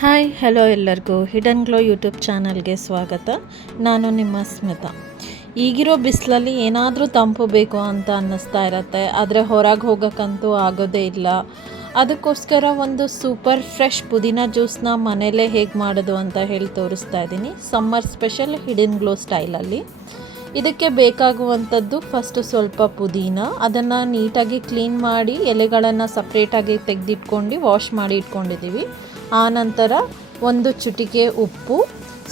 Hi hello ಎಲ್ಲರಿಗೂ hidden glow YouTube ಚಾನಲ್ಗೆ ಸ್ವಾಗತ. ನಾನು ನಿಮ್ಮ ಸ್ಮಿತಾ. ಈಗಿರೋ ಬಿಸಿಲಲ್ಲಿ ಏನಾದರೂ ತಂಪು ಬೇಕು ಅಂತ ಅನ್ನಿಸ್ತಾ ಇರತ್ತೆ, ಆದರೆ ಹೊರಗೆ ಹೋಗೋಕ್ಕಂತೂ ಆಗೋದೇ ಇಲ್ಲ. ಅದಕ್ಕೋಸ್ಕರ ಒಂದು ಸೂಪರ್ ಫ್ರೆಶ್ ಪುದೀನ ಜ್ಯೂಸನ್ನ ಮನೆಯಲ್ಲೇ ಹೇಗೆ ಮಾಡೋದು ಅಂತ ಹೇಳಿ ತೋರಿಸ್ತಾ ಇದ್ದೀನಿ. ಸಮ್ಮರ್ ಸ್ಪೆಷಲ್ ಹಿಡನ್ ಗ್ಲೋ ಸ್ಟೈಲಲ್ಲಿ. ಇದಕ್ಕೆ ಬೇಕಾಗುವಂಥದ್ದು ಫಸ್ಟು ಸ್ವಲ್ಪ ಪುದೀನ, ಅದನ್ನು ನೀಟಾಗಿ ಕ್ಲೀನ್ ಮಾಡಿ ಎಲೆಗಳನ್ನು ಸಪ್ರೇಟಾಗಿ ತೆಗೆದಿಟ್ಕೊಂಡು ವಾಶ್ ಮಾಡಿ ಇಟ್ಕೊಂಡಿದ್ದೀವಿ. ಆನಂತರ ಒಂದು ಚಿಟಿಕೆ ಉಪ್ಪು,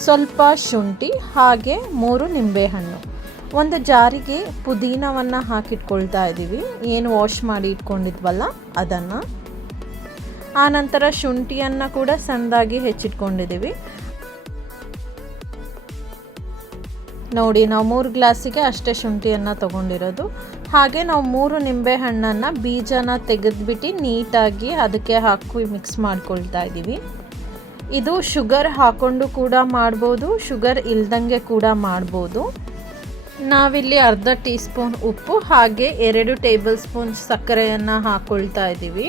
ಸ್ವಲ್ಪ ಶುಂಠಿ, ಹಾಗೆ 3 ನಿಂಬೆಹಣ್ಣು. ಒಂದು ಜಾರಿಗೆ ಪುದೀನವನ್ನು ಹಾಕಿಟ್ಕೊಳ್ತಾ ಇದ್ದೀವಿ, ಏನು ವಾಶ್ ಮಾಡಿ ಇಟ್ಕೊಂಡಿದ್ವಲ್ಲ ಅದನ್ನು. ಆನಂತರ ಶುಂಠಿಯನ್ನು ಕೂಡ ಸಣ್ಣದಾಗಿ ಹೆಚ್ಚಿಟ್ಕೊಂಡಿದ್ದೀವಿ. ನೋಡಿ, ನಾವು 3 ಗ್ಲಾಸಿಗೆ ಅಷ್ಟೇ ಶುಂಠಿಯನ್ನು ತೊಗೊಂಡಿರೋದು. ಹಾಗೆ ನಾವು 3 ನಿಂಬೆಹಣ್ಣನ್ನು ಬೀಜನ ತೆಗೆದುಬಿಟ್ಟು ನೀಟಾಗಿ ಅದಕ್ಕೆ ಹಾಕಿ ಮಿಕ್ಸ್ ಮಾಡ್ಕೊಳ್ತಾ ಇದ್ದೀವಿ. ಇದು ಶುಗರ್ ಹಾಕ್ಕೊಂಡು ಕೂಡ ಮಾಡ್ಬೋದು, ಶುಗರ್ ಇಲ್ದಂಗೆ ಕೂಡ ಮಾಡ್ಬೋದು. ನಾವಿಲ್ಲಿ ಅರ್ಧ ಟೀ ಸ್ಪೂನ್ ಉಪ್ಪು ಹಾಗೆ 2 ಟೇಬಲ್ ಸ್ಪೂನ್ ಸಕ್ಕರೆಯನ್ನು ಹಾಕ್ಕೊಳ್ತಾ ಇದ್ದೀವಿ.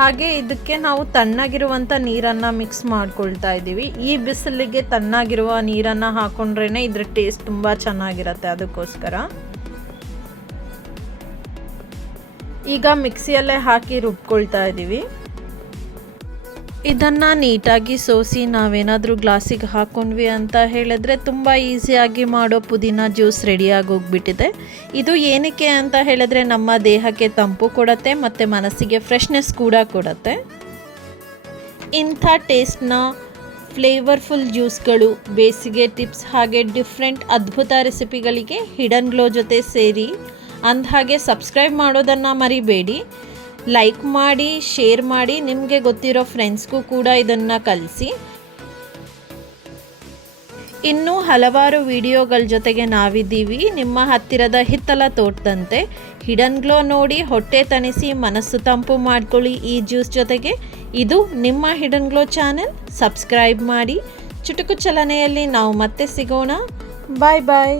ಹಾಗೆ ಇದಕ್ಕೆ ನಾವು ತಣ್ಣಗಿರುವಂಥ ನೀರನ್ನು ಮಿಕ್ಸ್ ಮಾಡ್ಕೊಳ್ತಾ ಇದ್ದೀವಿ. ಈ ಬಿಸಿಲಿಗೆ ತಣ್ಣಗಿರುವ ನೀರನ್ನು ಹಾಕ್ಕೊಂಡ್ರೇ ಇದ್ರ ಟೇಸ್ಟ್ ತುಂಬ ಚೆನ್ನಾಗಿರುತ್ತೆ. ಅದಕ್ಕೋಸ್ಕರ ಈಗ ಮಿಕ್ಸಿಯಲ್ಲೇ ಹಾಕಿ ರುಬ್ಕೊಳ್ತಾ ಇದ್ದೀವಿ. ಇದನ್ನು ನೀಟಾಗಿ ಸೋಸಿ ನಾವೇನಾದರೂ ಗ್ಲಾಸಿಗೆ ಹಾಕ್ಕೊಂಡ್ವಿ ಅಂತ ಹೇಳಿದ್ರೆ ತುಂಬ ಈಸಿಯಾಗಿ ಮಾಡೋ ಪುದೀನ ಜ್ಯೂಸ್ ರೆಡಿಯಾಗಿ ಹೋಗ್ಬಿಟ್ಟಿದೆ. ಇದು ಏನಕ್ಕೆ ಅಂತ ಹೇಳಿದ್ರೆ ನಮ್ಮ ದೇಹಕ್ಕೆ ತಂಪು ಕೊಡುತ್ತೆ ಮತ್ತು ಮನಸ್ಸಿಗೆ ಫ್ರೆಶ್ನೆಸ್ ಕೂಡ ಕೊಡುತ್ತೆ. ಇಂಥ ಟೇಸ್ಟ್ನ ಫ್ಲೇವರ್ಫುಲ್ ಜ್ಯೂಸ್ಗಳು, ಬೇಸಿಗೆ ಟಿಪ್ಸ್ ಹಾಗೆ ಡಿಫ್ರೆಂಟ್ ಅದ್ಭುತ ರೆಸಿಪಿಗಳಿಗೆ ಹಿಡನ್ ಗ್ಲೋ ಜೊತೆ ಸೇರಿ. ಅಂದಹಾಗೆ ಸಬ್ಸ್ಕ್ರೈಬ್ ಮಾಡೋದನ್ನು ಮರಿಬೇಡಿ. ಲೈಕ್ ಮಾಡಿ, ಶೇರ್ ಮಾಡಿ, ನಿಮಗೆ ಗೊತ್ತಿರೋ ಫ್ರೆಂಡ್ಸ್ಗೂ ಕೂಡ ಇದನ್ನು ಕಲಿಸಿ. ಇನ್ನೂ ಹಲವಾರು ವಿಡಿಯೋಗಳ ಜೊತೆಗೆ ನಾವಿದ್ದೀವಿ ನಿಮ್ಮ ಹತ್ತಿರದ ಹಿತ್ತಲ ತೋಟದಂತೆ. ಹಿಡನ್ ಗ್ಲೋ ನೋಡಿ ಹೊಟ್ಟೆ ತಣಿಸಿ ಮನಸ್ಸು ತಂಪು ಮಾಡ್ಕೊಳ್ಳಿ ಈ ಜ್ಯೂಸ್ ಜೊತೆಗೆ. ಇದು ನಿಮ್ಮ ಹಿಡನ್ ಗ್ಲೋ ಚಾನೆಲ್. ಸಬ್ಸ್ಕ್ರೈಬ್ ಮಾಡಿ. ಚುಟುಕು ಚಲನೆಯಲ್ಲಿ ನಾವು ಮತ್ತೆ ಸಿಗೋಣ. ಬಾಯ್ ಬಾಯ್.